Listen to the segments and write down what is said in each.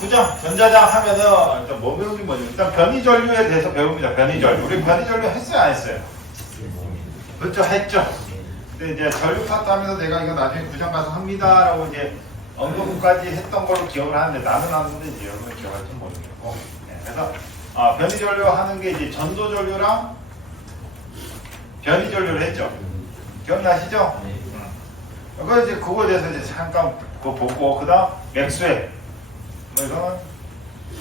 구장, 전자장 하면은 일단 뭐 배우기 뭐죠? 일단 변이전류에 대해서 배웁니다. 변이전류. 우리 변이전류 했어요, 안 했어요? 그렇죠, 했죠. 근데 이제 전류 파트 하면서 내가 이거 나중에 구장 가서 합니다라고 이제 언급까지 했던 걸로 기억을 하는데 나는 하는데 이제 여러분 기억할지 모르겠고. 네, 그래서 변이전류 하는 게 이제 전도전류랑 변이전류를 했죠. 기억나시죠? 그거 이제 그거에 대해서 이제 잠깐 그거 보고 그다음 맥스웰 뭐 이거는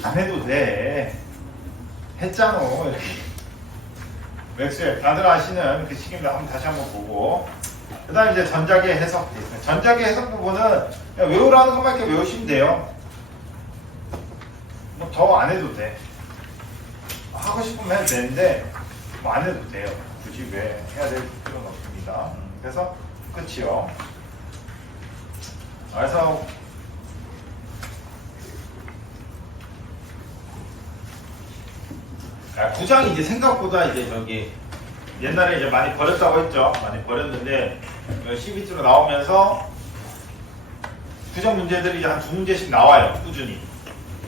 안 해도 돼. 했잖아 이렇게. 맥스웰 다들 아시는 그 식입니다. 한번 다시 한번 보고 그다음 이제 전자계 해석. 전자계 해석 부분은 그냥 외우라는 것만 이렇게 외우시면 돼요. 뭐 더 안 해도 돼. 하고 싶으면 해도 되는데 뭐 안 해도 돼요. 굳이 왜 해야 될 필요는 없습니다. 그래서 끝이요. 그래서 구장이 이제 생각보다 이제 저기 옛날에 이제 많이 버렸다고 했죠. 많이 버렸는데 CBT로 나오면서 구장 문제들이 이제 한 2문제씩 나와요. 꾸준히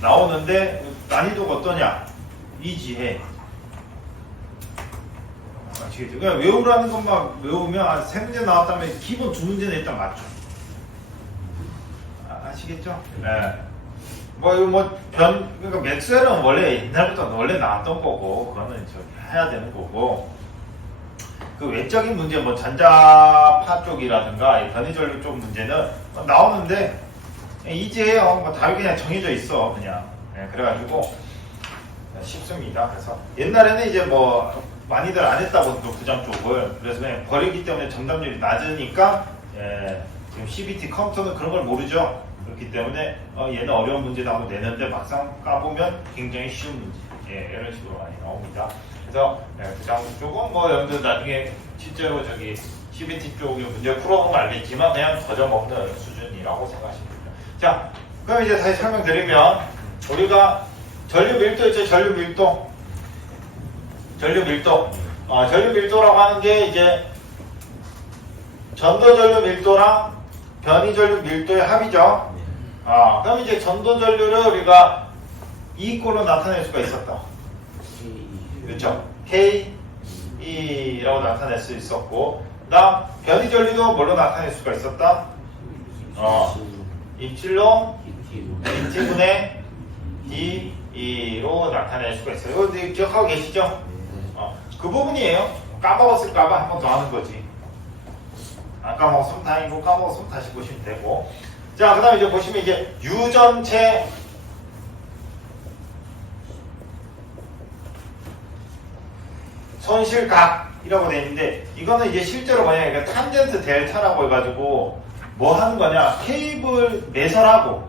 나오는데 난이도가 어떠냐? 이지해. 아시겠죠? 그냥 외우라는 것만 외우면 한 3문제 나왔다면 기본 2문제는 일단 맞죠. 아시겠죠? 네. 그러니까 맥스웰은 원래 옛날부터 원래 나왔던 거고, 그거는 해야 되는 거고, 그 외적인 문제, 뭐 전자파 쪽이라든가 변이전류 쪽 문제는 나오는데, 이제요, 뭐 답이 그냥 정해져 있어, 그냥. 네, 그래가지고, 쉽습니다. 그래서 옛날에는 이제 뭐, 많이들 안 했다고, 그 구장 쪽을. 그래서 그냥 버리기 때문에 정답률이 낮으니까, 지금 CBT 컴퓨터는 그런 걸 모르죠. 그렇기 때문에 얘는 어려운 문제도 한번 내는데 막상 까보면 굉장히 쉬운 문제 이런 식으로 많이 나옵니다. 그래서 구장 쪽은 뭐 여러분들 나중에 실제로 저기 CBT 쪽의 문제 풀어보면 알겠지만 그냥 거저먹는 수준이라고 생각하시면 됩니다. 자, 그럼 이제 다시 설명드리면 우리가 전류 밀도 있죠. 전류 밀도. 전류 밀도라고 하는 게 이제 전도 전류 밀도랑 변이 전류 밀도의 합이죠. 그럼 이제 전도 전류를 우리가 E꼴로 나타낼 수가 있었다. 그렇죠? K라고 나타낼 수 있었고, 그다음 변이 전류도 뭘로 나타낼 수가 있었다? 입질로 T분의 D로 나타낼 수가 있어요. 이거 기억하고 계시죠? 그 부분이에요. 까먹었을까봐 한 번 더 하는 거지. 안 까먹었으면 다행이고 까먹었으면 다시 보시면 되고. 자, 그 다음에 이제 보시면 이제 유전체 손실각이라고 되어 있는데 이거는 이제 실제로 뭐냐, 그러니까 탄젠트 델타라고 해가지고 뭐 하는 거냐, 케이블 매설하고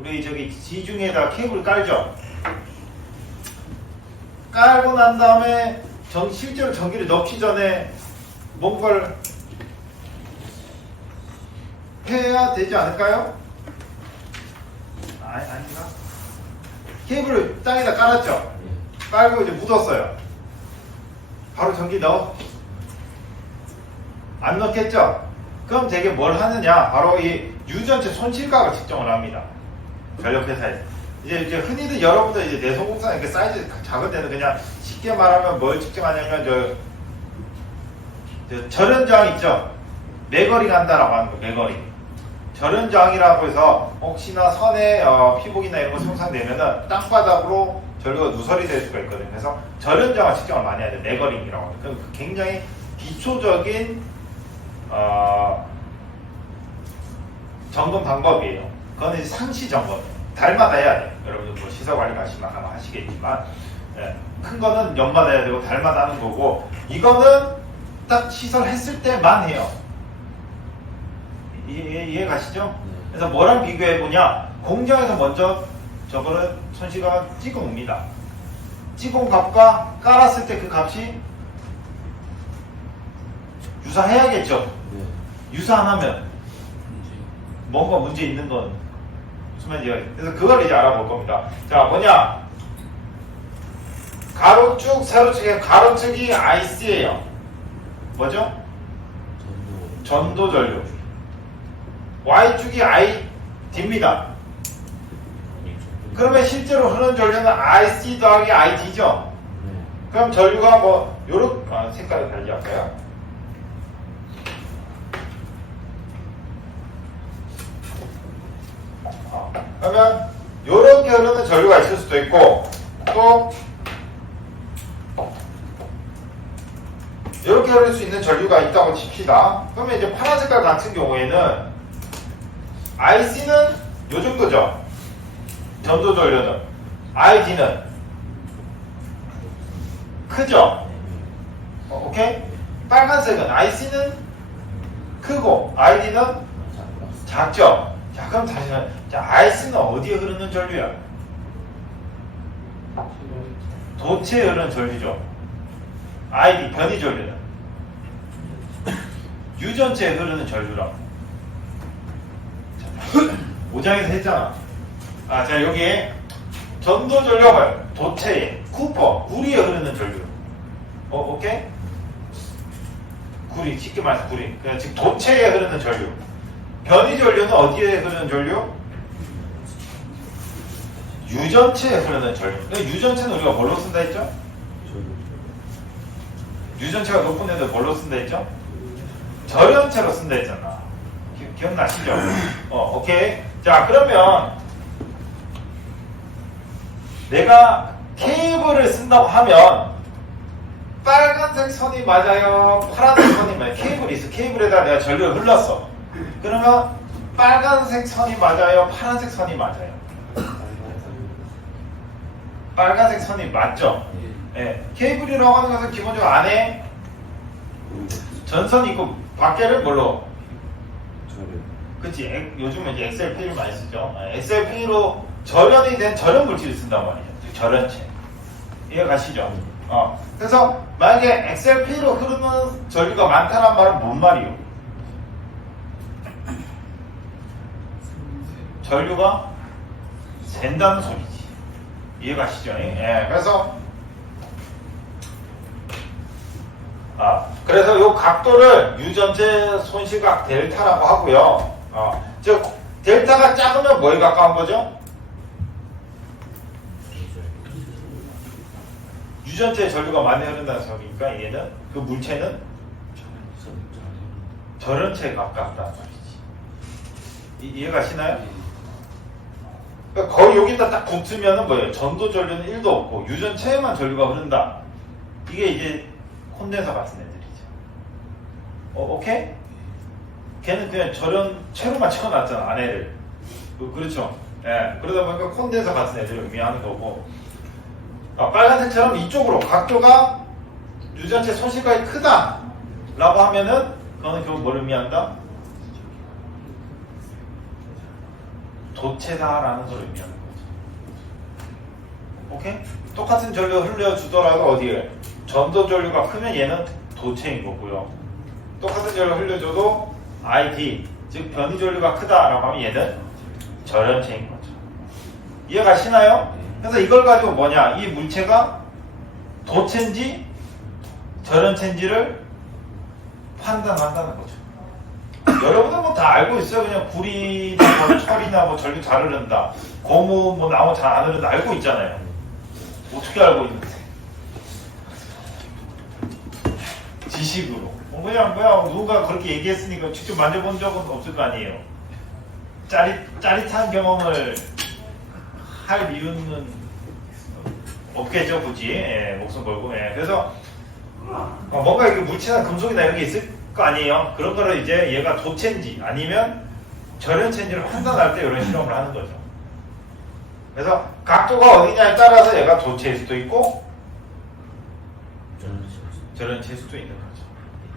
우리 저기 지중해에다 케이블 깔죠. 깔고 난 다음에 실제로 전기를 넣기 전에 뭔가를 해야 되지 않을까요? 아닌가? 케이블을 땅에다 깔았죠? 깔고 이제 묻었어요. 바로 전기 넣어? 안 넣겠죠? 그럼 되게 뭘 하느냐? 바로 이 유전체 손실각을 측정을 합니다. 전력회사에서. 이제 흔히들 여러분들 이제 내소공사 이렇게 사이즈 작은 데는 그냥 쉽게 말하면 뭘 측정하냐면 절연저항 있죠? 매거링 한다라고 하는 거, 매거링. 절연저항이라고 해서 혹시나 선에 피복이나 이런 거 손상되면은 땅바닥으로 전류가 누설이 될 수가 있거든요. 그래서 절연저항 측정을 많이 해야 돼요. 매거링이라고 합니다. 그럼 굉장히 기초적인 점검 방법이에요. 그건 이제 상시 점검. 달마다 해야 돼요. 여러분들 뭐 시설관리 가시면 아마 하시겠지만, 큰 거는 연마다 해야 되고 달마다 하는 거고, 이거는 딱 시설했을 때만 해요. 이해 가시죠? 그래서 뭐랑 비교해보냐, 공장에서 먼저 저거를 손실각을 찍어 옵니다. 찍어 온 값과 깔았을 때 그 값이 유사해야겠죠? 유사 안 하면 뭔가 문제 있는 건 무슨 말인지. 그래서 그걸 이제 알아볼 겁니다. 자, 뭐냐, 가로축 세로축의 가로축이 IC예요. 뭐죠? 전도전류. Y축이 ID입니다. 그러면 실제로 흐르는 전류는 IC 더하기 ID죠? 그럼 전류가 뭐 요렇게 색깔을 달리 할까요? 그러면 요렇게 흐르는 전류가 있을 수도 있고 또 이렇게 흐를 수 있는 전류가 있다고 칩시다. 그러면 이제 파란 색깔 같은 경우에는 IC는 요 정도죠. 전도 전류는. ID는 크죠. 오케이? 빨간색은 IC는 크고 ID는 작죠. 자, 그럼 다시는 자, IC는 어디에 흐르는 전류야? 도체에 흐르는 전류죠. ID 변이 전류는 유전체에 흐르는 전류라고. 5장에서 했잖아. 자, 여기에 전도 전류가 도체에, 쿠퍼, 구리에 흐르는 전류. 오케이? 구리, 쉽게 말해서 구리. 즉, 도체에 흐르는 전류. 변이 전류는 어디에 흐르는 전류? 유전체에 흐르는 전류. 유전체는 우리가 뭘로 쓴다 했죠? 유전체가 높은 애들 뭘로 쓴다 했죠? 절연체로 쓴다 했잖아. 기억나시죠? 오케이. 자, 그러면 내가 케이블을 쓴다고 하면 빨간색 선이 맞아요? 파란색 선이 맞아요? 케이블이 있어. 케이블에다 내가 전류를 흘렀어. 그러면 빨간색 선이 맞아요? 파란색 선이 맞아요? 빨간색 선이 맞죠? 예. 케이블이라고 하는 것은 기본적으로 안에 전선이 있고 밖에를 뭘로? 그치. 요즘은 이제 XLP를 많이 쓰죠. XLP로 절연이 된 절연 물질을 쓴단 말이죠. 절연체. 이해 가시죠? 그래서 만약에 XLP로 흐르는 전류가 많다는 말은 뭔 말이요? 전류가 샌다는 소리지. 이해 가시죠? 예. 그래서 이 각도를 유전체 손실각 델타라고 하고요. 즉 델타가 작으면 뭐에 가까운 거죠? 유전체에 전류가 많이 흐른다는 소리니까 얘는 그 물체는 절연체에 가깝다는 소리지. 이해 가시나요? 그러니까 거의 여기다 딱 붙으면은 뭐예요? 전도 전류는 1도 없고 유전체에만 전류가 흐른다. 이게 이제 콘덴서 같은 애들이죠. 오케이? 걔는 그냥 절연체로만 채워놨잖아, 안에를. 그렇죠? 예. 그러다 보니까 콘덴서 같은 애들을 의미하는 거고. 빨간색처럼 이쪽으로 각도가 유전체 손실각이 크다 라고 하면은 그거는 결국 뭘 의미한다? 도체다라는 걸 의미하는 거죠. 오케이? 똑같은 전류 흘려주더라도 어디에? 전도 전류가 크면 얘는 도체인 거고요. 똑같은 전류 흘려줘도 ID, 즉 변이 전류가 크다라고 하면 얘는 절연체인 거죠. 이해 가시나요? 그래서 이걸 가지고 뭐냐? 이 물체가 도체인지 절연체인지를 판단한다는 거죠. 여러분들 뭐 다 알고 있어요. 그냥 구리나 뭐 철이나 뭐 전류 잘 흐른다. 고무 뭐 나무 잘 안 흐른다. 알고 있잖아요. 어떻게 알고 있는데? 지식으로. 그냥 누군가 그렇게 얘기했으니까 직접 만져본 적은 없을 거 아니에요. 짜릿한 경험을 할 이유는 없겠죠, 굳이. 예, 목숨 걸고. 예. 그래서 뭔가 이렇게 물체나 금속이나 이런 게 있을 거 아니에요. 그런 거를 이제 얘가 도체인지 아니면 절연체인지를 판단할 때 이런 실험을 하는 거죠. 그래서 각도가 어디냐에 따라서 얘가 도체일 수도 있고 절연체일 수도 있는 거죠.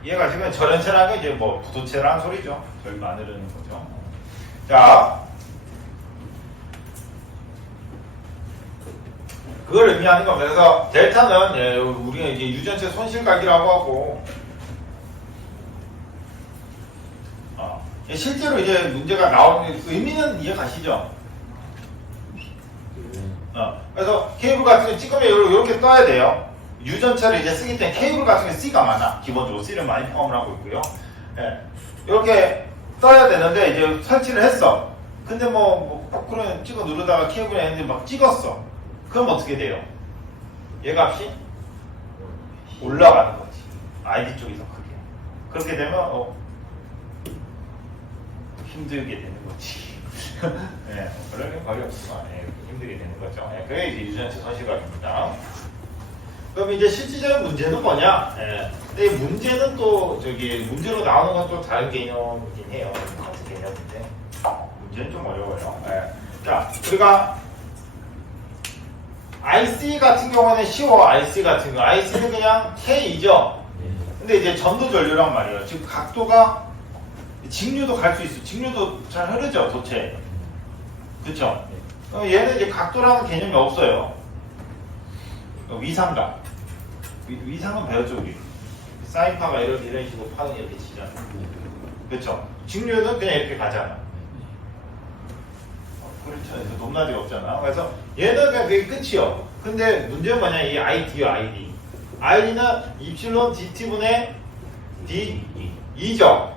이해가 지금 절연체라는 게 이제 뭐 부도체라는 소리죠. 절로 안 흐르는 거죠. 자, 그걸 의미하는 겁니다. 그래서 델타는 예, 우리가 이제 유전체 손실각이라고 하고 실제로 이제 문제가 나오는 의미는 이해가시죠? 그래서 케이블 같은 게 찍으면 이렇게 떠야 돼요. 유전체를 이제 쓰기 때문에 케이블 같은 게 C가 많아. 기본적으로 C를 많이 포함을 하고 있고요. 예, 이렇게 떠야 되는데 이제 설치를 했어. 근데 포크로 찍어 누르다가 케이블 했는데 막 찍었어. 그럼 어떻게 돼요? 얘 값이 올라가는 거지. ID 쪽에서 크게. 그렇게 되면 힘들게 되는 거지. 네, 그러면 거의 없지만 힘들게 되는 거죠. 네, 그게 이제 유전체 손실각입니다. 그럼 이제 실질적인 문제는 뭐냐? 근데 이 문제는 또 문제로 나오는 건 또 다른 개념이긴 해요. 같은 개념인데 문제는 좀 어려워요. 자, 우리가 IC 같은 경우는 쉬워. IC 같은 거. IC는 그냥 K이죠. 근데 이제 전도 전류란 말이에요. 지금 각도가 직류도 갈 수 있어. 직류도 잘 흐르죠, 도체. 그쵸? 얘는 이제 각도라는 개념이 없어요. 위상각. 위상은 배웠죠, 우리. 사인파가 이런 식으로 파는 이렇게 치잖아. 그쵸? 직류는 그냥 이렇게 가잖아. 그렇죠. 그래서 높낮이가 없잖아. 그래서 얘는 그냥 그게 끝이요. 근데 문제는 뭐냐, 이 ID요, ID. ID는 입실론 DT분의 D2죠.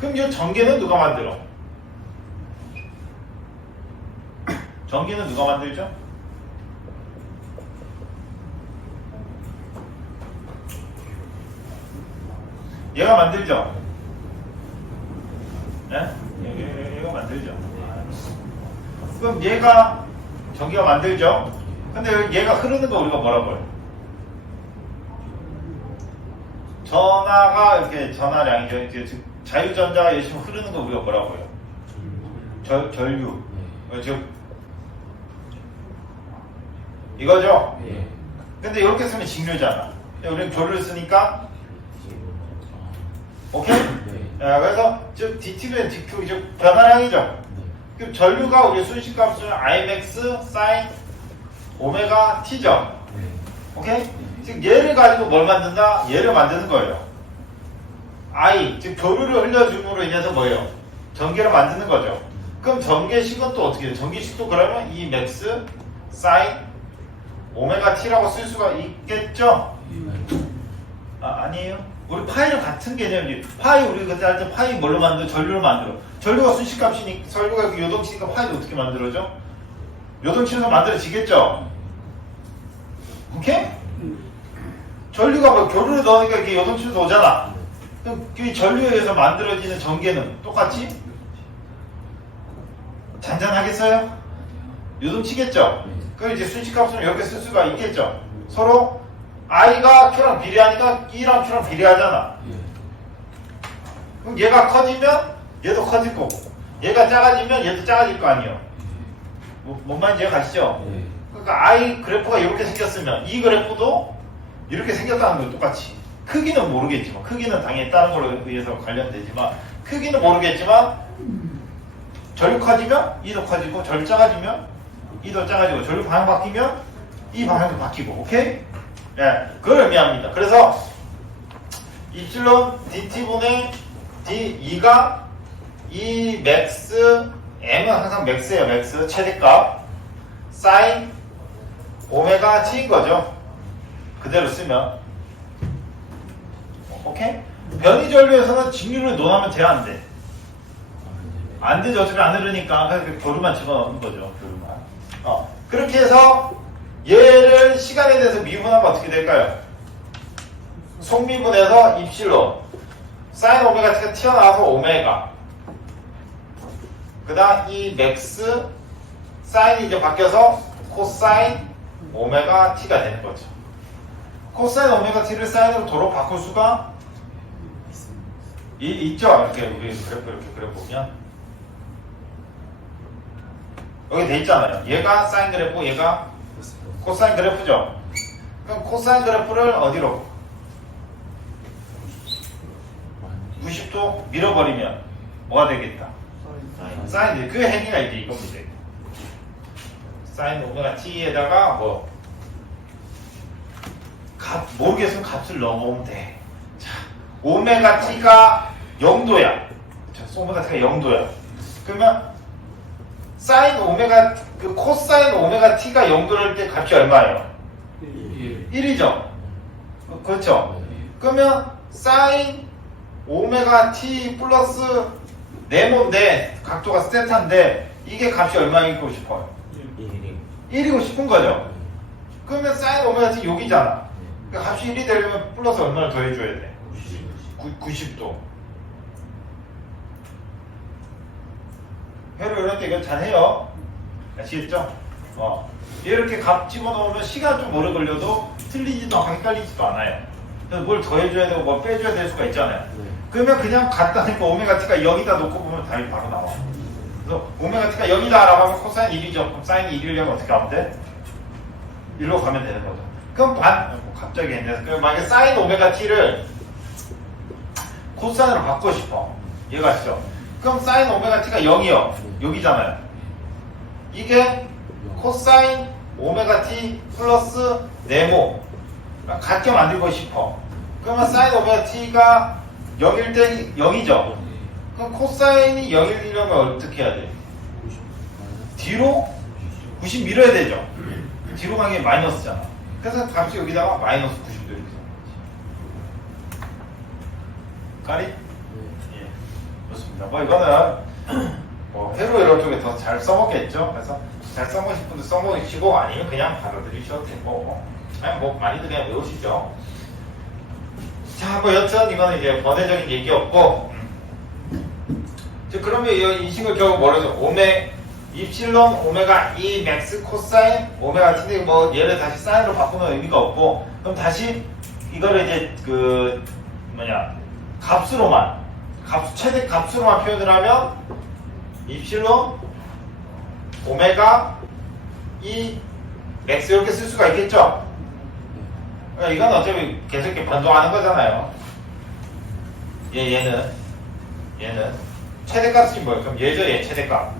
그럼 이 전개는 누가 만들어? 전개는 누가 만들죠? 얘가 만들죠? 네? 얘가 만들죠? 그럼 얘가 전기가 만들죠? 근데 얘가 흐르는 거 우리가 뭐라고 해요? 전하가 이렇게 전하량이죠. 이렇게 자유전자가 열심히 흐르는 거 우리가 뭐라고 해요? 전류. 즉 이거죠? 근데 이렇게 쓰면 직류잖아. 우리는 조를 쓰니까 오케이? 그래서 즉 DT는 DQ, 즉 변화량이죠. 그럼 전류가 우리 순식값은 Imax sin 오메가 T죠. 오케이? 즉 얘를 가지고 뭘 만든다? 얘를 만드는 거예요. I, 즉 교류를 흘려줌으로 인해서 뭐예요? 전개를 만드는 거죠. 그럼 전개식은 또 어떻게 돼요? 전개식도 그러면 이 맥스 sin 오메가 T라고 쓸 수가 있겠죠? 아니에요. 우리 파이는 같은 개념이에요. 파이 우리 그때 할 때 파이 뭘로 만들어? 전류로 만들어. 전류가 순식값이니까 전류가 요동치니까 파이도 어떻게 만들어져? 요동치면서 만들어지겠죠? 오케이? 전류가 뭐 교류를 넣으니까 이게 요동치면서 오잖아. 그럼 이 전류에 의해서 만들어지는 전개는 똑같이 잔잔하겠어요? 요동치겠죠? 그럼 이제 순식값은 이렇게 쓸 수가 있겠죠? 서로 I가 Q랑 비례하니까 E랑 Q랑 비례하잖아. 그럼 얘가 커지면 얘도 커질 거고, 얘가 작아지면 얘도 작아질 거 아니에요. 뭔 말인지 가시죠? 그러니까 I 그래프가 이렇게 생겼으면 이 그래프도 이렇게 생겼다는 거예요. 똑같이. 크기는 모르겠지만, 크기는 당연히 다른 걸로 의해서 관련되지만, 크기는 모르겠지만 전류 커지면 E도 커지고, 전류 작아지면 E도 작아지고, 전류 방향 바뀌면 이 방향도 바뀌고. 오케이? 네, 그걸 의미합니다. 그래서 입실론 DT분의 D2가 이 맥스, M은 항상 맥스예요. 맥스 최대값 sin 오메가 T인 거죠. 그대로 쓰면 오케이? 변이전류에서는 직류를 논하면 돼, 안 돼? 안 되죠. 어차피 안 흐르니까 그냥 교류만 집어넣는 거죠. 교류만. 그렇게 해서 얘를 시간에 대해서 미분하면 어떻게 될까요? 속미분해서 입실론 사인 오메가 t가 튀어나와서 오메가, 그 다음 이 맥스 사인이 이제 바뀌어서 코사인 오메가 t가 되는 거죠. 코사인 오메가 t를 사인으로 도로 바꿀 수가 있죠. 이렇게 우리 그래프 이렇게 그려보면 여기 돼 있잖아요. 얘가 사인 그래프, 얘가 코사인 그래프죠. 그럼 코사인 그래프를 어디로? 90도 밀어버리면 뭐가 되겠다? 사인. 그 행위가 이제 이겁니다. 사인 오메가 t에다가 뭐 모르겠으면 값을 넣어보면 돼. 자, 오메가 t가 0도야. 자, 오메가 t가 0도야. 그러면 사인 오메가, 코사인 오메가 t가 0도일 때 값이 얼마예요? 1이죠. 그렇죠. 그러면 사인 오메가 t 플러스 네모인데 각도가 세타인데 이게 값이 얼마이고 싶어요? 1이고 싶은 거죠. 그러면 사인 오메가 t 여기잖아. 그러니까 값이 1이 되려면 플러스 얼마를 더해줘야 돼? 90도. 회로 이럴 때 이거 잘해요. 아시겠죠? 이렇게 값 집어넣으면 시간 좀 오래 걸려도 틀리지도 않고 헷갈리지도 않아요. 그래서 뭘 더해줘야 되고 뭐 빼줘야 될 수가 있잖아요. 그러면 그냥 간단하니까 오메가 t가 여기다 놓고 보면 답이 바로 나와. 그래서 오메가 t가 여기다 라고 하면 코사인 1이죠. 그럼 사인 1이려면 어떻게 하면 돼? 1로 가면 되는 거죠. 그럼 갑자기 했네. 그럼 만약에 사인 오메가 t를 코사인으로 바꾸고 싶어. 이해가시죠? 그럼 사인 오메가 t가 0이요. 여기잖아요. 이게 코사인 오메가 t 플러스 네모 같게 만들고 싶어. 그러면 사인 오메가 t가 0일 때 0이죠. 그럼 코사인이 0이려면 어떻게 해야 돼? 뒤로 90 밀어야 되죠. 뒤로 가는 게 마이너스잖아. 그래서 값이 여기다가 마이너스 90도 이렇게 가리? 예, 좋습니다. 뭐 이거는 회로 이런 쪽에 더 잘 써먹겠죠. 그래서 잘 써먹으실 분들 써먹으시고 아니면 그냥 받아들이셔도 되고 아니 뭐 많이들 그냥 외우시죠. 자, 뭐 여튼 이거는 이제 번외적인 얘기였고 그러면 이 인식을 결국 뭐라고 하죠? 입실론 오메가 E 맥스 코사인 오메가 t인데 뭐 얘를 다시 사인으로 바꾸면 의미가 없고 그럼 다시 이거를 이제 값으로만 최대 값으로만 표현을 하면 입실론 오메가 E 맥스 이렇게 쓸 수가 있겠죠? 그러니까 이건 어차피 계속 이렇게 변동하는 거잖아요. 얘는 최대값이 뭐예요? 그럼 얘죠, 얘 최대값.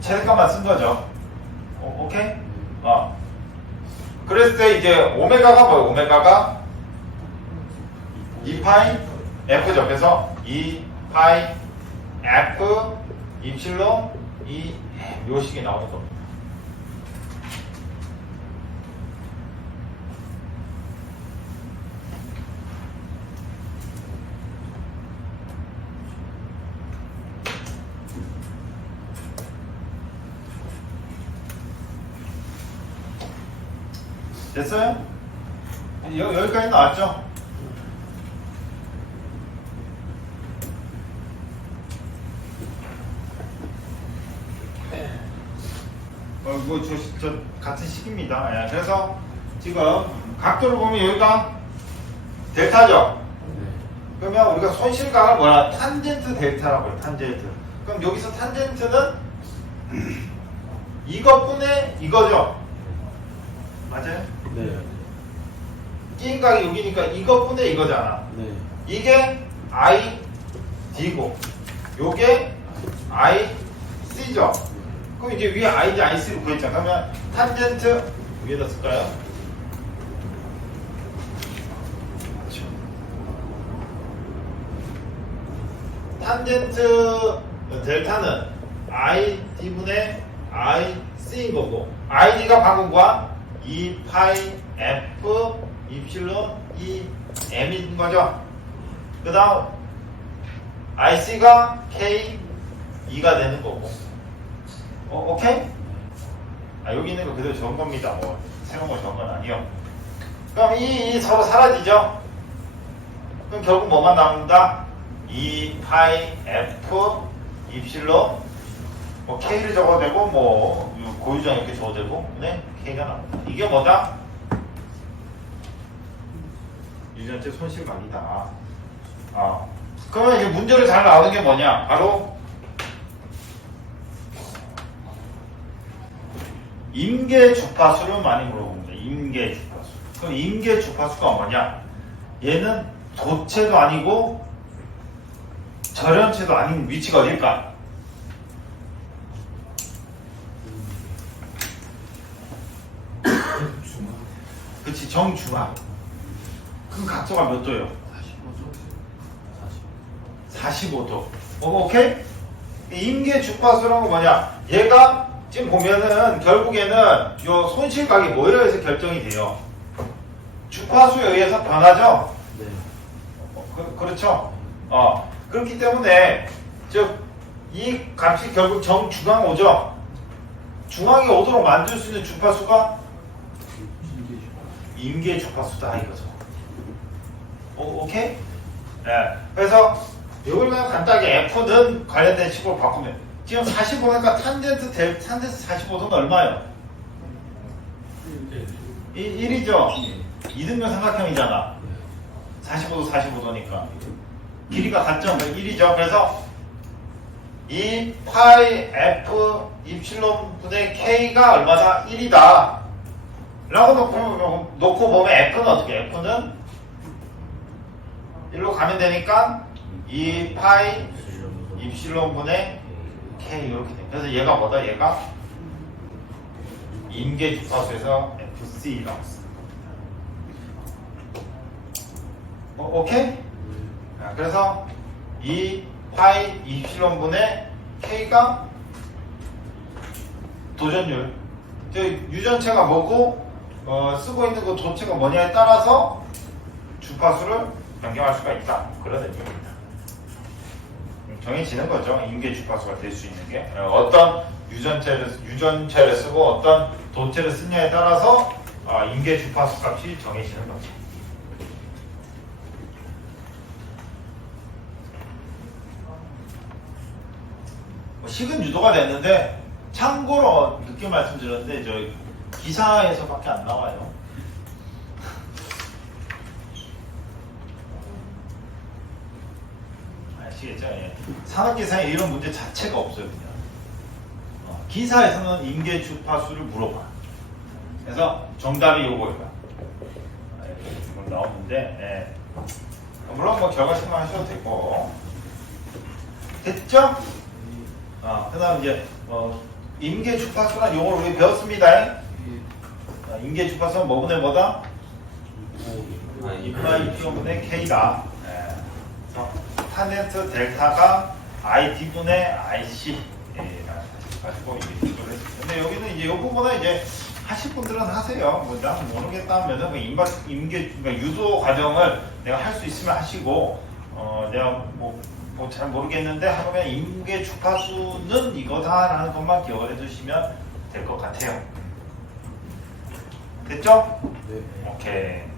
최대값만 쓴 거죠. 오케이? 그랬을 때 이제 오메가가 뭐예요? 오메가가 2파이 F죠. 그래서 2파이 F 입실론 요 식이 나오는 겁니다. 됐어요? 여기까지 나왔죠? 저 같은 식입니다. 예, 그래서 지금 각도를 보면 여기가 델타죠? 그러면 우리가 손실각을 뭐라? 탄젠트 델타라고 해요. 탄젠트. 그럼 여기서 탄젠트는 이것분의 이거죠? 맞아요? 네. 끼인 각이 여기니까 이것분의 이거잖아. 네. 이게 I D고 요게 I C죠. 그럼 이제 위에 I지 IC를 구했잖아. 그러면 탄젠트 위에다 쓸까요? 탄젠트 델타는 I D분의 I C인 거고 ID가 방금과 2파이 F 입실론 E M인 거죠. 그 다음 IC가 K 2가 되는 거고 오케이? 여기 있는 거 그대로 적은 겁니다. 뭐 새로운 거 적은 건 아니요. 그럼 이 서로 사라지죠? 그럼 결국 뭐만 남는다? 2파이 F 입실론 K를 적어도 되고 뭐 고유정 이렇게 적어도 되고 네? K가 나옵니다. 이게 뭐다? 유전체 손실각이다. 그러면 이제 문제를 잘 나오는 게 뭐냐? 바로 임계 주파수를 많이 물어봅니다. 임계 주파수. 그럼 임계 주파수가 뭐냐? 얘는 도체도 아니고 절연체도 아닌 위치가 어딜까? 그치, 정중앙. 그 각도가 몇 도예요? 45도. 오케이? 임계 주파수라는 건 뭐냐? 얘가 지금 보면은 결국에는 요 손실각이 뭐에 의해서 결정이 돼요? 주파수에 의해서 변하죠? 네. 그렇죠? 그렇기 때문에 이 값이 결국 정중앙 오죠. 중앙이 오도록 만들 수 있는 주파수가 임계 주파수다 이거죠. 오케이? 네. 그래서 이걸 그냥 간단하게 F는 관련된 식으로 바꾸면 지금 45니까 탄젠트 45도는 얼마예요? 1이죠? 이등변 삼각형이잖아. 45도 45도니까 길이가 같죠? 1이죠. 그래서 이 파이 F 입실론 분의 K가 얼마다? 1이다 라고 놓고 보면 F는 어떻게? F는 1로 가면 되니까 2 파이 입실론 분의 K 이렇게 돼. 그래서 얘가 뭐다? 얘가 임계 주파수에서 FC라고 써. 오케이? 그래서 2 파이 입실론 분의 K가 도전율. 유전체가 뭐고 쓰고 있는 그 도체가 뭐냐에 따라서 주파수를 변경할 수가 있다. 그런 의미입니다. 정해지는 거죠. 임계 주파수가 될 수 있는 게 어떤 유전체를 쓰고 어떤 도체를 쓰냐에 따라서 임계 주파수 값이 정해지는 거죠. 식은 유도가 됐는데 참고로 늦게 말씀드렸는데 저 기사에서밖에 안 나와요. 아시겠죠? 예. 산업계산에 이런 문제 자체가 없어요. 그냥 기사에서는 임계 주파수를 물어봐. 그래서 정답이 요거예요. 이건 나오는데 물론 뭐 결과 생각하셔도 되고 됐죠? 그 다음 이제 임계 주파수란 용어를 우리 배웠습니다. 임계 주파수는 뭐분의 뭐다? 2파이 P분의 K다. 탄젠트 델타가 IT분의 IC 가지고 이게 비교를 했습니다. 근데 여기는 이제 이 부분은 이제 하실 분들은 하세요. 뭐 난 모르겠다 하면은 임계 그러니까 유도 과정을 내가 할 수 있으면 하시고 내가 뭐 잘 모르겠는데 하면 임계 주파수는 이거다라는 것만 기억을 해주시면 될 것 같아요. 됐죠? 네. 오케이.